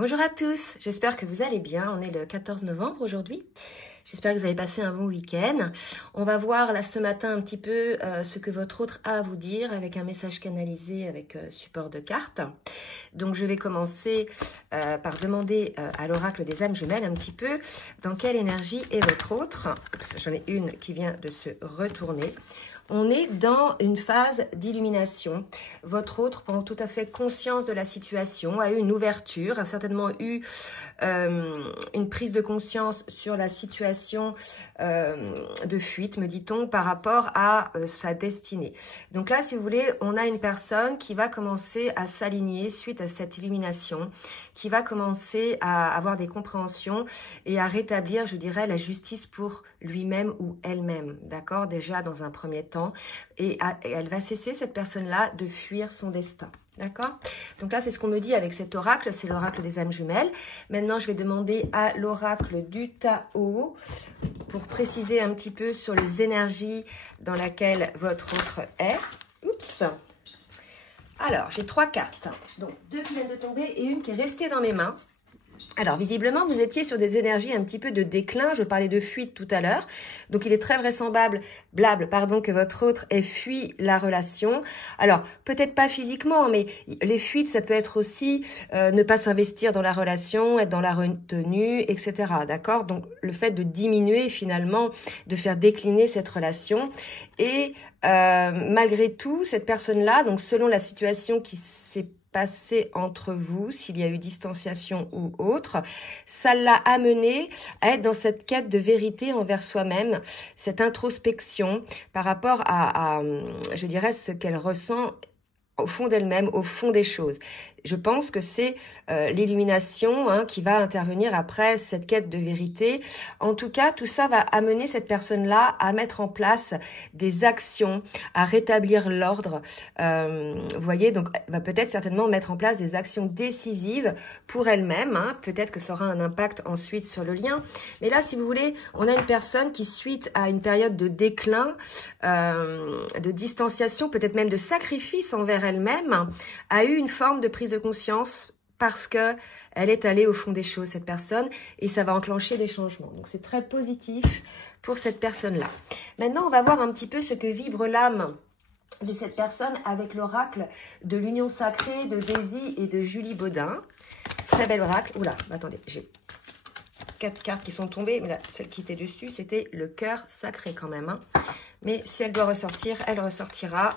Bonjour à tous, j'espère que vous allez bien. On est le 14 novembre aujourd'hui. J'espère que vous avez passé un bon week-end. On va voir là ce matin un petit peu ce que votre autre a à vous dire avec un message canalisé avec support de cartes. Donc je vais commencer par demander à l'oracle des âmes jumelles un petit peu dans quelle énergie est votre autre. J'en ai une qui vient de se retourner. On est dans une phase d'illumination. Votre autre prend tout à fait conscience de la situation, a eu une ouverture, a certainement eu une prise de conscience sur la situation de fuite, me dit-on, par rapport à sa destinée. Donc là, si vous voulez, on a une personne qui va commencer à s'aligner suite à cette illumination, qui va commencer à avoir des compréhensions et à rétablir, je dirais, la justice pour lui-même ou elle-même, d'accord, déjà dans un premier temps. Et elle va cesser, cette personne-là, de fuir son destin. D'accord? Donc là, c'est ce qu'on me dit avec cet oracle, c'est l'oracle des âmes jumelles. Maintenant, je vais demander à l'oracle du Tao pour préciser un petit peu sur les énergies dans lesquelles votre autre est. Oups! Alors, j'ai 3 cartes. Donc, 2 qui viennent de tomber et une qui est restée dans mes mains. Alors, visiblement, vous étiez sur des énergies un petit peu de déclin. Je parlais de fuite tout à l'heure. Donc, il est très vraisemblable, que votre autre ait fui la relation. Alors, peut-être pas physiquement, mais les fuites, ça peut être aussi ne pas s'investir dans la relation, être dans la retenue, etc. D'accord? Donc, le fait de diminuer, finalement, de faire décliner cette relation. Et malgré tout, cette personne-là, donc selon la situation qui s'est passé entre vous, s'il y a eu distanciation ou autre, ça l'a amené à être dans cette quête de vérité envers soi-même, cette introspection par rapport à je dirais, ce qu'elle ressent au fond d'elle-même, au fond des choses. Je pense que c'est l'illumination qui va intervenir après cette quête de vérité. En tout cas, tout ça va amener cette personne-là à mettre en place des actions, à rétablir l'ordre. Vous voyez, donc elle va peut-être certainement mettre en place des actions décisives pour elle-même. Peut-être que ça aura un impact ensuite sur le lien. Mais là, si vous voulez, on a une personne qui, suite à une période de déclin, de distanciation, peut-être même de sacrifice envers elle-même, a eu une forme de prise de conscience parce que elle est allée au fond des choses, cette personne, et ça va enclencher des changements. Donc c'est très positif pour cette personne-là. Maintenant, on va voir un petit peu ce que vibre l'âme de cette personne avec l'oracle de l'union sacrée de Daisy et de Julie Baudin. Très bel oracle. Oula, attendez, j'ai 4 cartes qui sont tombées, mais là, celle qui était dessus, c'était le cœur sacré quand même. Mais si elle doit ressortir, elle ressortira.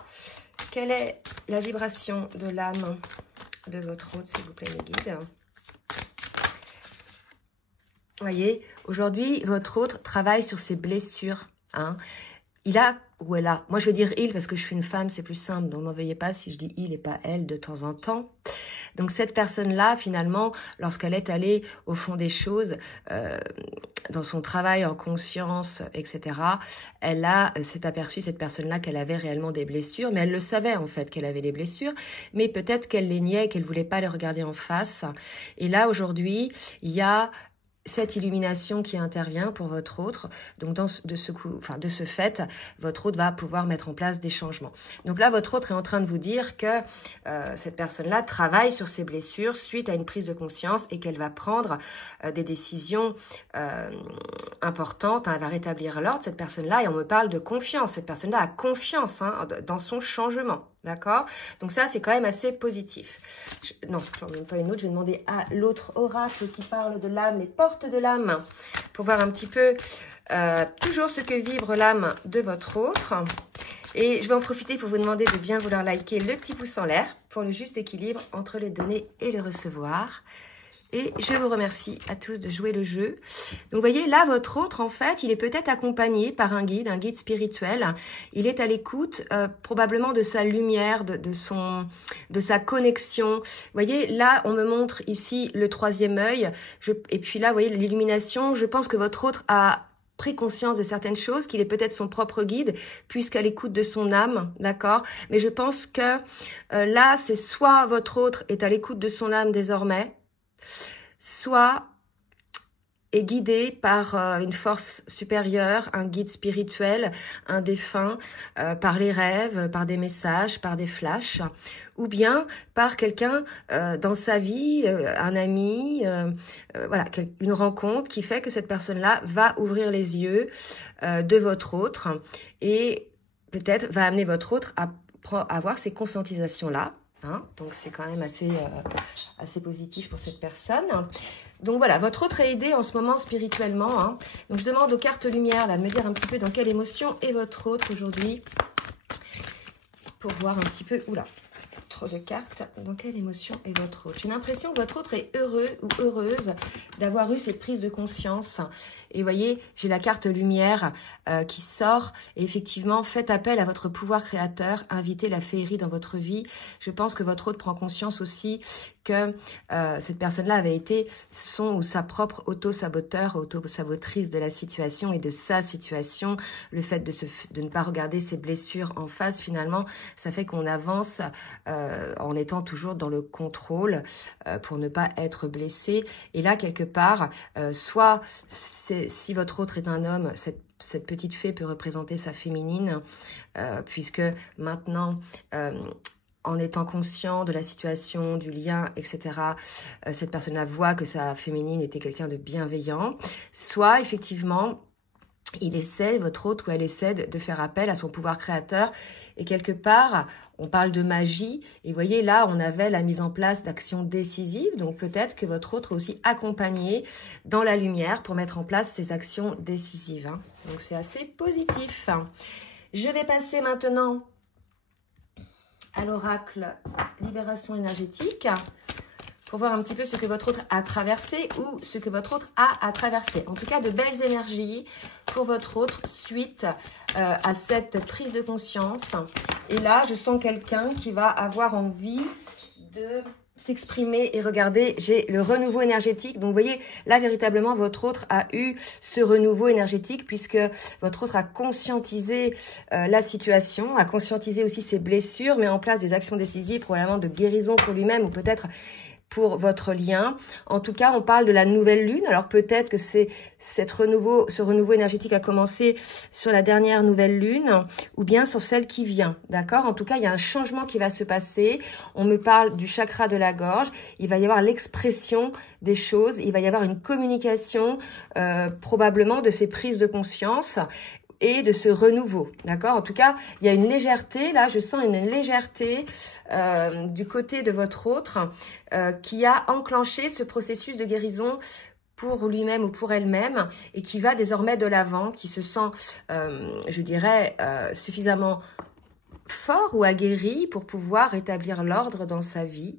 Quelle est la vibration de l'âme de votre hôte, s'il vous plaît, mes guides? Voyez, aujourd'hui, votre hôte travaille sur ses blessures. Il a, ou elle a, moi je vais dire il parce que je suis une femme, c'est plus simple, donc n'en veuillez pas si je dis il et pas elle de temps en temps. Donc cette personne-là, finalement, lorsqu'elle est allée au fond des choses, dans son travail en conscience, etc., elle s'est aperçue, cette personne-là, qu'elle avait réellement des blessures, mais elle le savait en fait qu'elle avait des blessures, mais peut-être qu'elle les niait, qu'elle voulait pas les regarder en face. Et là, aujourd'hui, il y a cette illumination qui intervient pour votre autre, donc de ce fait, votre autre va pouvoir mettre en place des changements. Donc là, votre autre est en train de vous dire que cette personne-là travaille sur ses blessures suite à une prise de conscience et qu'elle va prendre des décisions importantes, elle va rétablir l'ordre, cette personne-là, et on me parle de confiance. Cette personne-là a confiance dans son changement. D'accord? Donc ça, c'est quand même assez positif. Non, j'en donne pas une autre. Je vais demander à l'autre oracle qui parle de l'âme, les portes de l'âme, pour voir un petit peu toujours ce que vibre l'âme de votre autre. Et je vais en profiter pour vous demander de bien vouloir liker le petit pouce en l'air pour le juste équilibre entre le donner et le recevoir. Et je vous remercie à tous de jouer le jeu. Donc, vous voyez, là, votre autre, en fait, il est peut-être accompagné par un guide spirituel. Il est à l'écoute, probablement de sa lumière, de sa connexion. Vous voyez, là, on me montre ici le 3e œil. Et puis là, vous voyez, l'illumination. Je pense que votre autre a pris conscience de certaines choses, qu'il est peut-être son propre guide, puisqu'à l'écoute de son âme, d'accord? Mais je pense que là, c'est soit votre autre est à l'écoute de son âme désormais, soit est guidé par une force supérieure, un guide spirituel, un défunt, par les rêves, par des messages, par des flashs, ou bien par quelqu'un dans sa vie, un ami, voilà, une rencontre qui fait que cette personne-là va ouvrir les yeux de votre autre et peut-être va amener votre autre à avoir ces conscientisations-là. Hein, donc c'est quand même assez positif pour cette personne. Donc voilà, votre autre est aidé en ce moment spirituellement. Hein. Donc je demande aux cartes lumière là, de me dire un petit peu dans quelle émotion est votre autre aujourd'hui. Pour voir un petit peu... Oula, trop de cartes. Dans quelle émotion est votre autre? J'ai l'impression que votre autre est heureux ou heureuse d'avoir eu cette prise de conscience. Et vous voyez, j'ai la carte lumière qui sort. Et effectivement, faites appel à votre pouvoir créateur. Invitez la féerie dans votre vie. Je pense que votre autre prend conscience aussi que cette personne-là avait été son ou sa propre auto-saboteur, auto-sabotrice de la situation et de sa situation. Le fait de ne pas regarder ses blessures en face, finalement, ça fait qu'on avance en étant toujours dans le contrôle pour ne pas être blessé. Et là, quelque part, soit si votre autre est un homme, cette petite fée peut représenter sa féminine, puisque maintenant... en étant conscient de la situation, du lien, etc., cette personne-là voit que sa féminine était quelqu'un de bienveillant. Soit, effectivement, votre autre, ou elle essaie de faire appel à son pouvoir créateur. Et quelque part, on parle de magie. Et vous voyez, là, on avait la mise en place d'actions décisives. Donc, peut-être que votre autre est aussi accompagné dans la lumière pour mettre en place ces actions décisives. Hein. Donc, c'est assez positif. Je vais passer maintenant à l'oracle Libération énergétique pour voir un petit peu ce que votre autre a traversé ou ce que votre autre a à traverser. En tout cas, de belles énergies pour votre autre suite à cette prise de conscience. Et là, je sens quelqu'un qui va avoir envie de s'exprimer et regarder, j'ai le renouveau énergétique. Donc, vous voyez, là, véritablement, votre autre a eu ce renouveau énergétique puisque votre autre a conscientisé la situation, a conscientisé aussi ses blessures, met en place des actions décisives, probablement de guérison pour lui-même ou peut-être pour votre lien. En tout cas, on parle de la nouvelle lune. Alors peut-être que ce renouveau énergétique a commencé sur la dernière nouvelle lune ou bien sur celle qui vient. D'accord? En tout cas, il y a un changement qui va se passer. On me parle du chakra de la gorge. Il va y avoir l'expression des choses. Il va y avoir une communication probablement de ces prises de conscience et de ce renouveau, d'accord? En tout cas, il y a une légèreté, là, je sens une légèreté du côté de votre autre qui a enclenché ce processus de guérison pour lui-même ou pour elle-même et qui va désormais de l'avant, qui se sent, je dirais, suffisamment fort ou aguerri pour pouvoir rétablir l'ordre dans sa vie.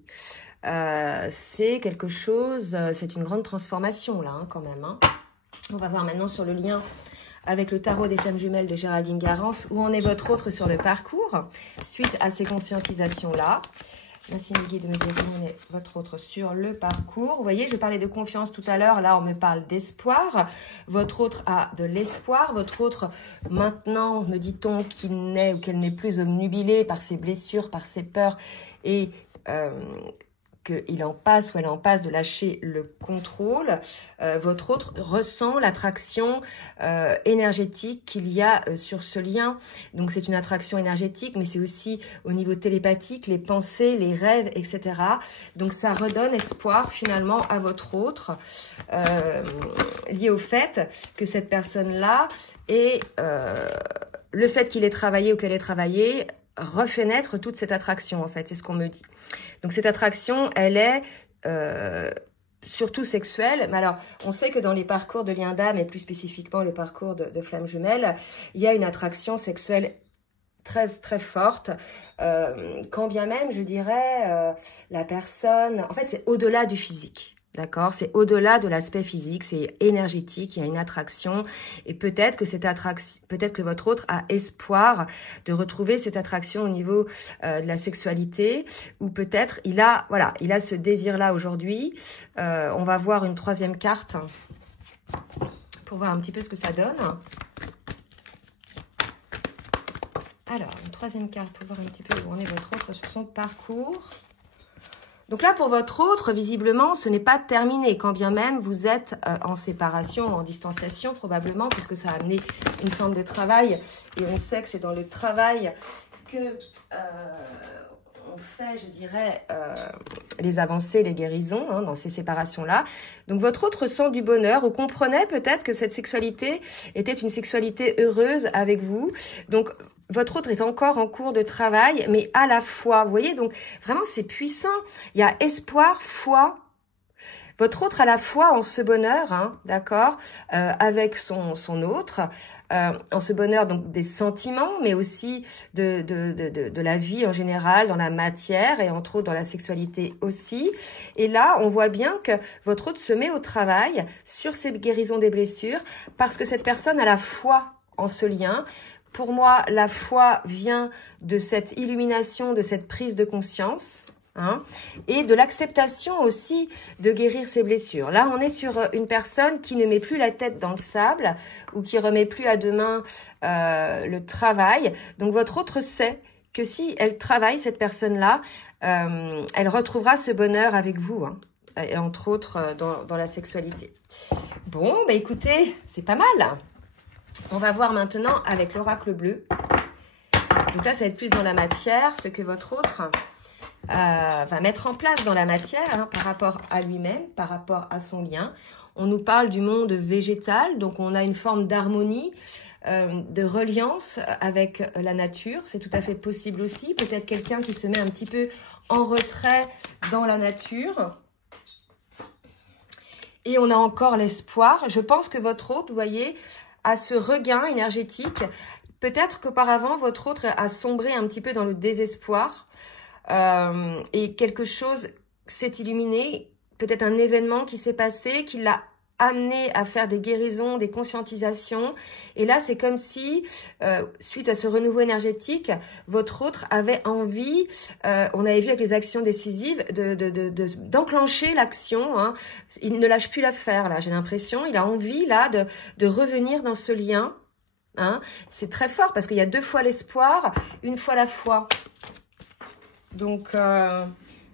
C'est quelque chose, c'est une grande transformation, là, hein, quand même. Hein. On va voir maintenant sur le lien avec le tarot des flammes jumelles de Géraldine Garance, où en est votre autre sur le parcours, suite à ces conscientisations-là. Merci Nigui de me dire où est votre autre sur le parcours. Vous voyez, je parlais de confiance tout à l'heure, là on me parle d'espoir. Votre autre a de l'espoir. Votre autre, maintenant, me dit-on qu'il n'est ou qu'elle n'est plus obnubilée par ses blessures, par ses peurs et qu'il en passe ou elle en passe de lâcher le contrôle, votre autre ressent l'attraction énergétique qu'il y a sur ce lien. Donc c'est une attraction énergétique, mais c'est aussi au niveau télépathique, les pensées, les rêves, etc. Donc ça redonne espoir finalement à votre autre, lié au fait que cette personne-là est le fait qu'il ait travaillé ou qu'elle ait travaillé refait naître toute cette attraction, en fait, c'est ce qu'on me dit. Donc cette attraction, elle est surtout sexuelle, mais alors on sait que dans les parcours de lien d'âme, et plus spécifiquement le parcours de flammes jumelles, il y a une attraction sexuelle très très forte, quand bien même, je dirais, la personne, en fait c'est au-delà du physique. D'accord, c'est au-delà de l'aspect physique, c'est énergétique, il y a une attraction et peut-être que cette attraction, peut-être que votre autre a espoir de retrouver cette attraction au niveau de la sexualité ou peut-être il a ce désir-là aujourd'hui. On va voir une troisième carte pour voir un petit peu ce que ça donne. Alors, une troisième carte pour voir un petit peu où en est votre autre sur son parcours. Donc là, pour votre autre, visiblement, ce n'est pas terminé, quand bien même vous êtes en séparation, en distanciation probablement, puisque ça a amené une forme de travail. Et on sait que c'est dans le travail que on fait, je dirais, les avancées, les guérisons, hein, dans ces séparations-là. Donc votre autre ressent du bonheur, ou comprenait peut-être que cette sexualité était une sexualité heureuse avec vous. Donc votre autre est encore en cours de travail, mais à la fois, vous voyez, donc vraiment c'est puissant. Il y a espoir, foi. Votre autre à la fois en ce bonheur, hein, d'accord, avec son autre, en ce bonheur donc des sentiments, mais aussi de la vie en général, dans la matière et entre autres dans la sexualité aussi. Et là, on voit bien que votre autre se met au travail sur ces guérisons des blessures, parce que cette personne a la foi en ce lien. Pour moi, la foi vient de cette illumination, de cette prise de conscience, hein, et de l'acceptation aussi de guérir ses blessures. Là, on est sur une personne qui ne met plus la tête dans le sable ou qui remet plus à demain le travail. Donc, votre autre sait que si elle travaille, cette personne-là, elle retrouvera ce bonheur avec vous, hein, et entre autres dans la sexualité. Bon, bah écoutez, c'est pas mal. On va voir maintenant avec l'oracle bleu. Donc là, ça va être plus dans la matière, ce que votre autre va mettre en place dans la matière, hein, par rapport à lui-même, par rapport à son lien. On nous parle du monde végétal, donc on a une forme d'harmonie, de reliance avec la nature. C'est tout à fait possible aussi. Peut-être quelqu'un qui se met un petit peu en retrait dans la nature. Et on a encore l'espoir. Je pense que votre autre, vous voyez, a ce regain énergétique. Peut-être qu'auparavant, votre autre a sombré un petit peu dans le désespoir. Et quelque chose s'est illuminé. Peut-être un événement qui s'est passé, qui l'a amené à faire des guérisons, des conscientisations. Et là, c'est comme si, suite à ce renouveau énergétique, votre autre avait envie, on avait vu avec les actions décisives, d'enclencher l'action. Hein. Il ne lâche plus l'affaire, là, j'ai l'impression. Il a envie, là, de revenir dans ce lien. Hein. C'est très fort, parce qu'il y a 2 fois l'espoir, 1 fois la foi. Donc,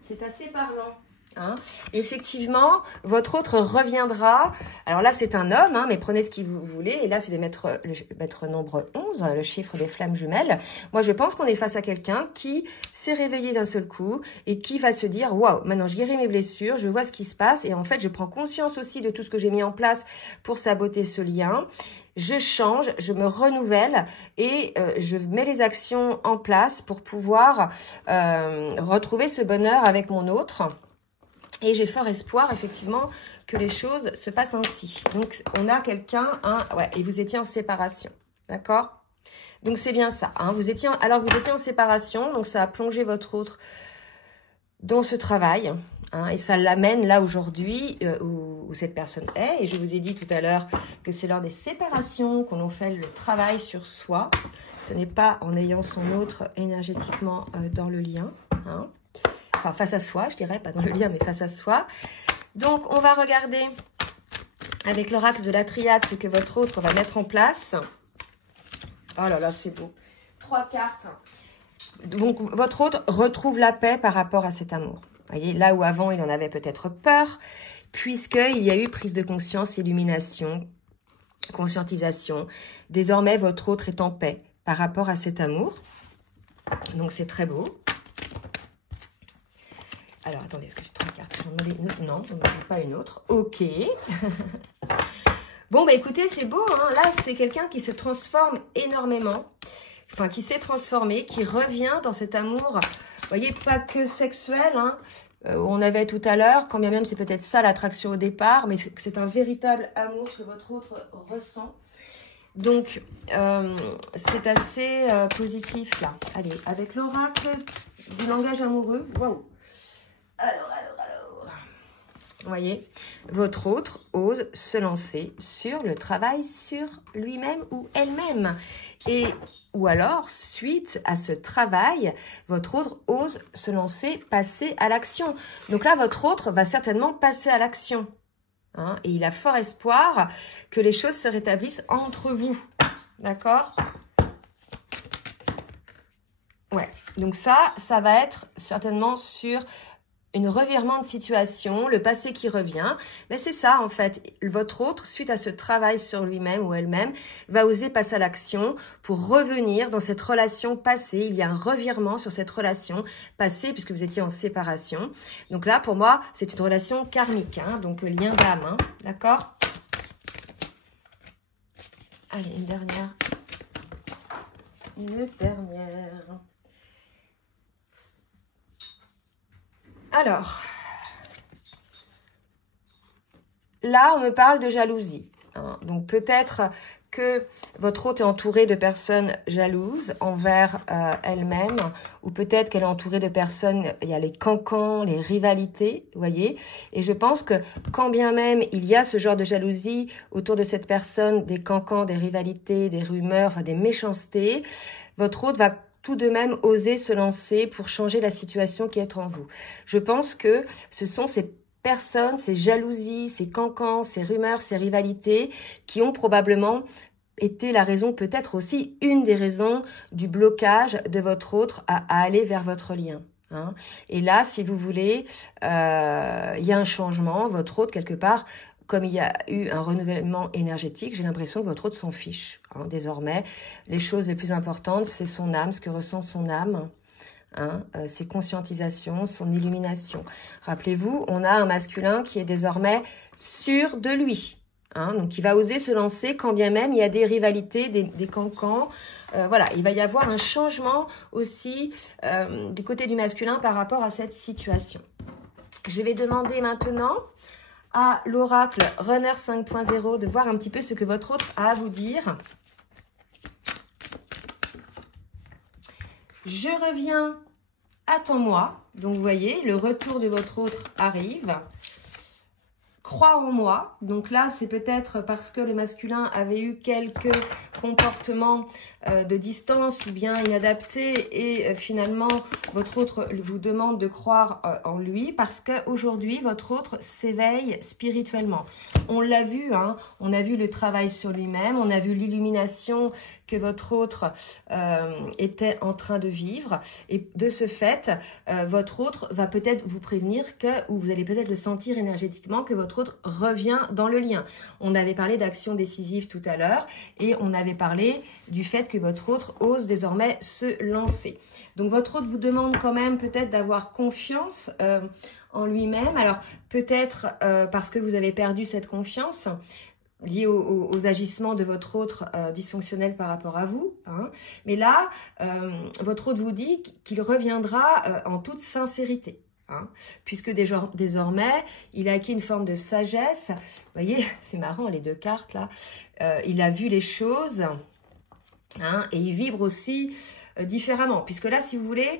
c'est assez parlant. Hein. Effectivement, votre autre reviendra. Alors là, c'est un homme, hein, mais prenez ce que vous voulez. Et là, c'est le maître nombre 11, le chiffre des flammes jumelles. Moi, je pense qu'on est face à quelqu'un qui s'est réveillé d'un seul coup et qui va se dire « Waouh, maintenant, je guéris mes blessures, je vois ce qui se passe. Et en fait, je prends conscience aussi de tout ce que j'ai mis en place pour saboter ce lien. Je change, je me renouvelle et je mets les actions en place pour pouvoir retrouver ce bonheur avec mon autre. » Et j'ai fort espoir, effectivement, que les choses se passent ainsi. Donc, on a quelqu'un, hein, ouais, et vous étiez en séparation, d'accord? Donc, c'est bien ça. Hein, vous étiez en séparation, donc ça a plongé votre autre dans ce travail. Hein, et ça l'amène là aujourd'hui où cette personne est. Et je vous ai dit tout à l'heure que c'est lors des séparations qu'on fait le travail sur soi. Ce n'est pas en ayant son autre énergétiquement dans le lien, hein. Enfin, face à soi, je dirais, pas dans le lien, mais face à soi. Donc, on va regarder avec l'oracle de la triade ce que votre autre va mettre en place. Oh là là, c'est beau. 3 cartes. Donc, votre autre retrouve la paix par rapport à cet amour. Vous voyez, là où avant, il en avait peut-être peur, puisqu'il y a eu prise de conscience, illumination, conscientisation. Désormais, votre autre est en paix par rapport à cet amour. Donc, c'est très beau. Alors, attendez, est-ce que j'ai 3 cartes? J'en ai une autre? Non, on n'en a pas une autre. Ok. Bon, bah écoutez, c'est beau. Hein. Là, c'est quelqu'un qui se transforme énormément. Enfin, qui s'est transformé, qui revient dans cet amour. Vous voyez, pas que sexuel, hein, on avait tout à l'heure, quand bien même c'est peut-être ça l'attraction au départ, mais c'est un véritable amour que votre autre ressent. Donc, c'est assez positif, là. Allez, avec l'oracle du langage amoureux. Waouh! Alors. Vous voyez, votre autre ose se lancer sur le travail sur lui-même ou elle-même. Ou alors, suite à ce travail, votre autre ose se lancer, passer à l'action. Donc là, votre autre va certainement passer à l'action. Hein, et il a fort espoir que les choses se rétablissent entre vous. D'accord? Ouais. Donc ça va être certainement sur un revirement de situation, le passé qui revient, mais c'est ça en fait. Votre autre, suite à ce travail sur lui-même ou elle-même, va oser passer à l'action pour revenir dans cette relation passée. Il y a un revirement sur cette relation passée puisque vous étiez en séparation. Donc là, pour moi, c'est une relation karmique, hein, donc lien d'âme, hein, d'accord? Allez, une dernière. Une dernière. Alors, là, on me parle de jalousie. Hein. Donc, peut-être que votre hôte est entouré de personnes jalouses envers elle-même, ou peut-être qu'elle est entourée de personnes, il y a les cancans, les rivalités, vous voyez. Et je pense que quand bien même il y a ce genre de jalousie autour de cette personne, des cancans, des rivalités, des rumeurs, enfin, des méchancetés, votre hôte va tout de même oser se lancer pour changer la situation qui est en vous. Je pense que ce sont ces personnes, ces jalousies, ces cancans, ces rumeurs, ces rivalités qui ont probablement été la raison, peut-être aussi une des raisons du blocage de votre autre à aller vers votre lien. Hein. Et là, si vous voulez, il y a un changement, votre autre quelque part, comme il y a eu un renouvellement énergétique, j'ai l'impression que votre autre s'en fiche. Hein. Désormais, les choses les plus importantes, c'est son âme, ce que ressent son âme, hein, ses conscientisations, son illumination. Rappelez-vous, on a un masculin qui est désormais sûr de lui. Hein, donc, il va oser se lancer quand bien même il y a des rivalités, des cancans. Voilà, il va y avoir un changement aussi du côté du masculin par rapport à cette situation. Je vais demander maintenant à l'oracle Runner 5.0 de voir un petit peu ce que votre autre a à vous dire. Je reviens, attends-moi. Donc, vous voyez, le retour de votre autre arrive. Crois en moi. Donc là, c'est peut-être parce que le masculin avait eu quelques comportements de distance ou bien inadaptés et finalement, votre autre vous demande de croire en lui parce qu'aujourd'hui, votre autre s'éveille spirituellement. On l'a vu, hein, on a vu le travail sur lui-même, on a vu l'illumination que votre autre était en train de vivre et de ce fait, votre autre va peut-être vous prévenir ou vous allez peut-être le sentir énergétiquement que votre autre revient dans le lien. On avait parlé d'action décisive tout à l'heure et on avait parlé du fait que votre autre ose désormais se lancer. Donc votre autre vous demande quand même peut-être d'avoir confiance en lui-même. Alors peut-être parce que vous avez perdu cette confiance liée aux agissements de votre autre dysfonctionnel par rapport à vous. Hein. Mais là, votre autre vous dit qu'il reviendra en toute sincérité. Hein, puisque désormais, il a acquis une forme de sagesse. Vous voyez, c'est marrant, les deux cartes là. Il a vu les choses hein, et il vibre aussi différemment. Puisque là, si vous voulez,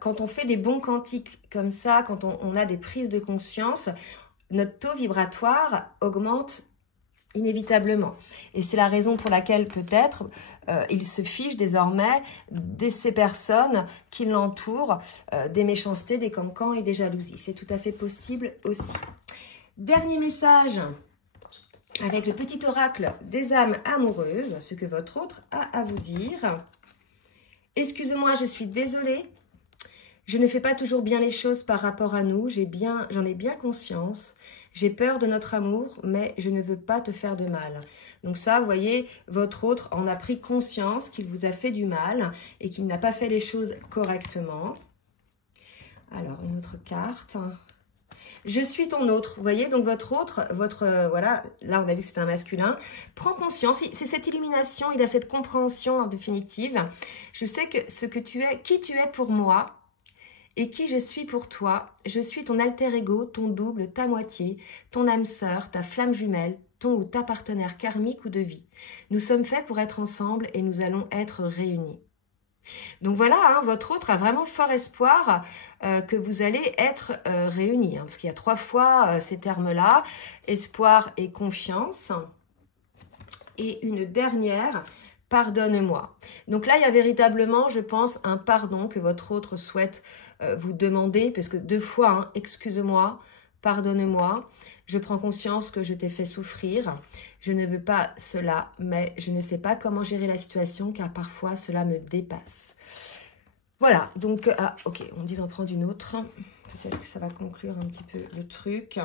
quand on fait des bons quantiques comme ça, quand on a des prises de conscience, notre taux vibratoire augmente inévitablement. Et c'est la raison pour laquelle peut-être il se fiche désormais de ces personnes qui l'entourent, des méchancetés, des cancans et des jalousies. C'est tout à fait possible aussi. Dernier message avec le petit oracle des âmes amoureuses, ce que votre autre a à vous dire. Excusez-moi, je suis désolée. Je ne fais pas toujours bien les choses par rapport à nous. J'en ai bien conscience. J'ai peur de notre amour, mais je ne veux pas te faire de mal. Donc ça, vous voyez, votre autre en a pris conscience qu'il vous a fait du mal et qu'il n'a pas fait les choses correctement. Alors, une autre carte. Je suis ton autre. Vous voyez, donc votre autre, voilà, là on a vu que c'est un masculin, prend conscience, c'est cette illumination, il a cette compréhension en définitive. Je sais que ce que tu es, qui tu es pour moi, et qui je suis pour toi, je suis ton alter ego, ton double, ta moitié, ton âme sœur, ta flamme jumelle, ton ou ta partenaire karmique ou de vie. Nous sommes faits pour être ensemble et nous allons être réunis. Donc voilà, hein, votre autre a vraiment fort espoir que vous allez être réunis. Hein, parce qu'il y a 3 fois ces termes-là, espoir et confiance. Et une dernière, pardonne-moi. Donc là, il y a véritablement, je pense, un pardon que votre autre souhaite vous demander, parce que 2 fois, hein, excuse-moi, pardonne-moi, je prends conscience que je t'ai fait souffrir, je ne veux pas cela, mais je ne sais pas comment gérer la situation, car parfois cela me dépasse. Voilà, donc, ok, on dit d'en prendre une autre. Peut-être que ça va conclure un petit peu le truc.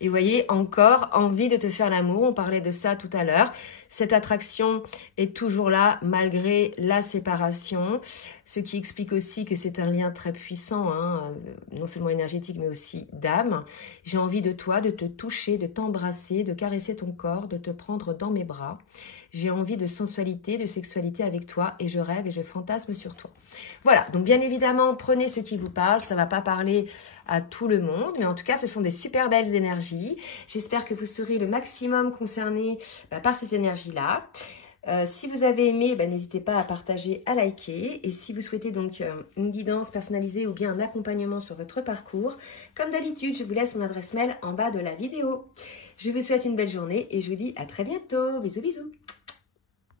Et vous voyez, encore envie de te faire l'amour. On parlait de ça tout à l'heure. Cette attraction est toujours là malgré la séparation. Ce qui explique aussi que c'est un lien très puissant, hein, non seulement énergétique mais aussi d'âme. J'ai envie de toi, de te toucher, de t'embrasser, de caresser ton corps, de te prendre dans mes bras. J'ai envie de sensualité, de sexualité avec toi et je rêve et je fantasme sur toi. Voilà, donc bien évidemment, prenez ce qui vous parle. Ça ne va pas parler à tout le monde, mais en tout cas, ce sont des super belles énergies. J'espère que vous serez le maximum concernés par ces énergies-là. Si vous avez aimé, n'hésitez pas à partager, à liker. Et si vous souhaitez donc une guidance personnalisée ou bien un accompagnement sur votre parcours, comme d'habitude, je vous laisse mon adresse mail en bas de la vidéo. Je vous souhaite une belle journée et je vous dis à très bientôt. Bisous, bisous.